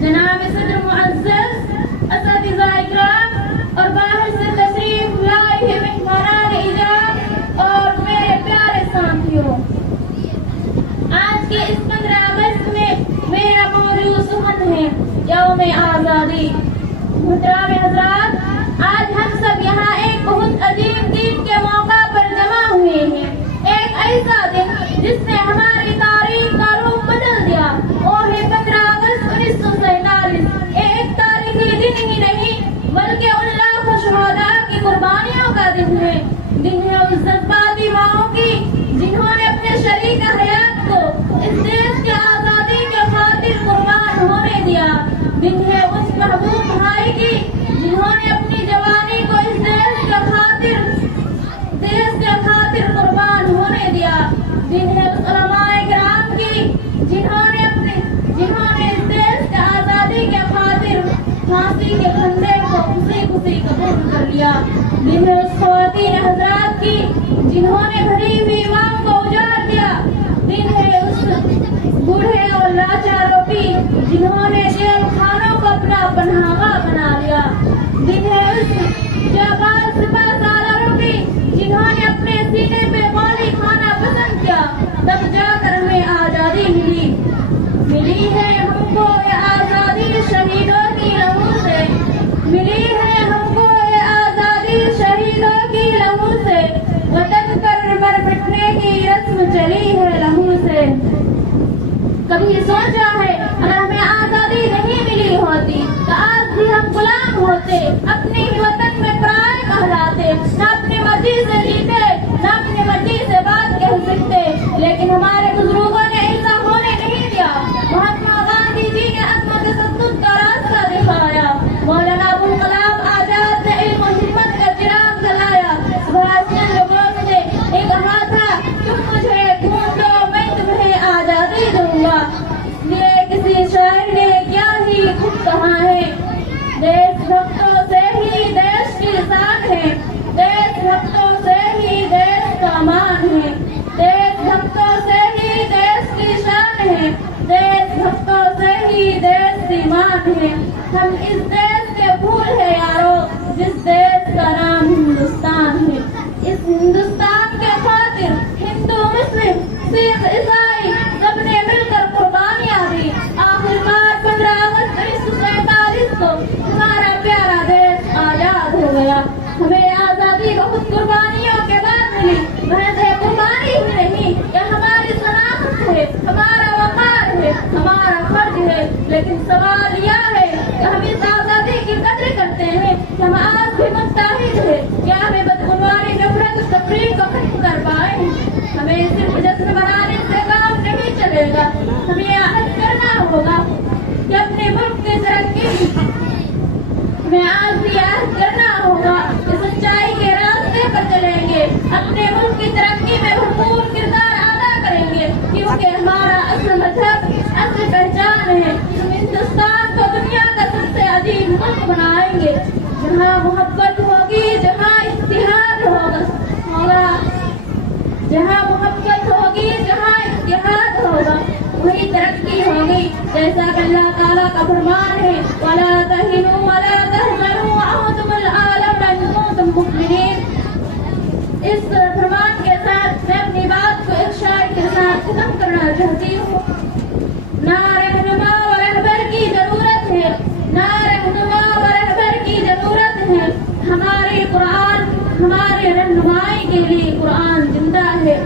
जनाब सदर मुअज़्ज़ज़ असतिज़ा इकराम और बाहर से तशरीफ लाए हुए मेहमानान इजाज़ और मेरे प्यारे साथियों, आज के इस 15 अगस्त में मेरा मौजूद सुखद है यौम आज़ादी। मुहतरम हज़रात, आज हम सब यहाँ एक बहुत अजीम दिन के मौका पर जमा हुए हैं। एक ऐसा दिन जिसने हमारी तारीख का रूप बदल दिया, वो है 15 अगस्त 1947। एक तारीखी दिन ही नहीं बल्कि उन लाखों शहादा की कुर्बानियों का दिन है उस जज्बाती माओ की जिन्होंने अपने शरीक हयात को इस देश की आजादी के खातिर कुर्बान होने दिया। दिन है उस महबूब भाई की जिन्होंने अपनी जवानी को इस देश के खातिर कुर्बान होने दिया। दिन है उस उलमाए किराम की जिन्होंने इस देश की आजादी के खातिर फांसी के फंदे को खुशी कबूल कर लिया। दिन है उस ख़वातीन हज़रात की जिन्होंने भरी हुई ईमान को उजाड़ दिया। दिन है उस बूढ़े और लाचारों की जिन्होंने जेल खानों को अपना पनाहगाह बना लिया। दिन है उस जाबाज सिपह सालारों की जिन्होंने अपने सीने पे गोली खाना पसंद किया, तब जाकर हमें आजादी मिली है हमको ये आजादी शहीदों की लहू से, मिली है हमको ये आजादी शहीदों की लहू से, वतन पर मिटने की रस्म चली है लहू से। कभी सोचा है अगर हमें आजादी नहीं मिली होती तो आज भी हम गुलाम होते, अपने ही वतन में पराए कहलाते, न अपनी मर्जी से जीते न अपनी मर्जी से बात कह सकते। लेकिन हमारे बुजुर्गों ने ऐसा होने नहीं दिया। महात्मा गांधी जी ने अज़्म तशद्दुद का रास्ता दिखाया। मौलाना अबुल कलाम आजाद ने इल्म और हिम्मत का चिराग जलाया। सुभाष चंद्र बोस ने एक कहा था, तुम मुझे ढूंढो मैं तुम्हें आजादी दूंगा। इसलिए किसी शायर ने क्या ही खूब कहा है, देशभक्तों से ही देश की शान है, देशभक्तों से ही देश का मान है, देशभक्तों से ही देश की शान है, देशभक्तों से ही देश की मान है। हम इस देश के फूल है यारो, जिस देश का नाम हिंदुस्तान है। इस हिंदुस्तान के खातिर हिंदू मुस्लिम सिख ईसाई सबने मिलकर कुर्बानियां दी। आखिरकार 15 अगस्त 1947 को हमारा प्यारा देश आजाद हो गया। हमें आजादी बहुत कुर्बानियों के बाद मिली। महज कुर्बानी ही नहीं, यह हमारी शनाख्त है, हमारा वकार है, हमारा फर्ज है। लेकिन सवाल यह है कि हम इस आजादी की कदर करते हैं कि हम आज भी मुत्तहिद है, क्या हमें बदगुमानी नफरत तफरीक को खत्म कर पाए। हमें सिर्फ जश्न मनाने से काम नहीं चलेगा, हमें याद करना होगा कि अपने मुल्क की तरक्की में आज भी याद करना होगा कि सच्चाई के रास्ते पर चलेंगे, अपने मुल्क की तरक्की में भरपूर किरदार अदा करेंगे, क्योंकि हमारा असल मजहब असल पहचान है। हम हिंदुस्तान को दुनिया का सबसे अजीम मुल्क बनाएंगे, जहाँ मोहब्बत होगी, जहाँ इत्तिहाद होगा, जहाँ मोहब्बत होगी, जहाँ इत्तिहाद होगा, वही तरक्की होगी। जैसा कि अल्लाह ताला का फरमान है, वला तहिनु वला तहज़नु वअंतुमुल आलौना इन कुंतुम मुमिनीन। इस फरमान के साथ मैं अपनी बात को एक शायर के साथ खत्म करना चाहती हूँ। ना रहनुमा व रहबर की जरूरत है, ना रहनुमा व रहबर की जरूरत है, हमारे कुरान हमारे रहनुमाई के लिए कुरान जिंदा है।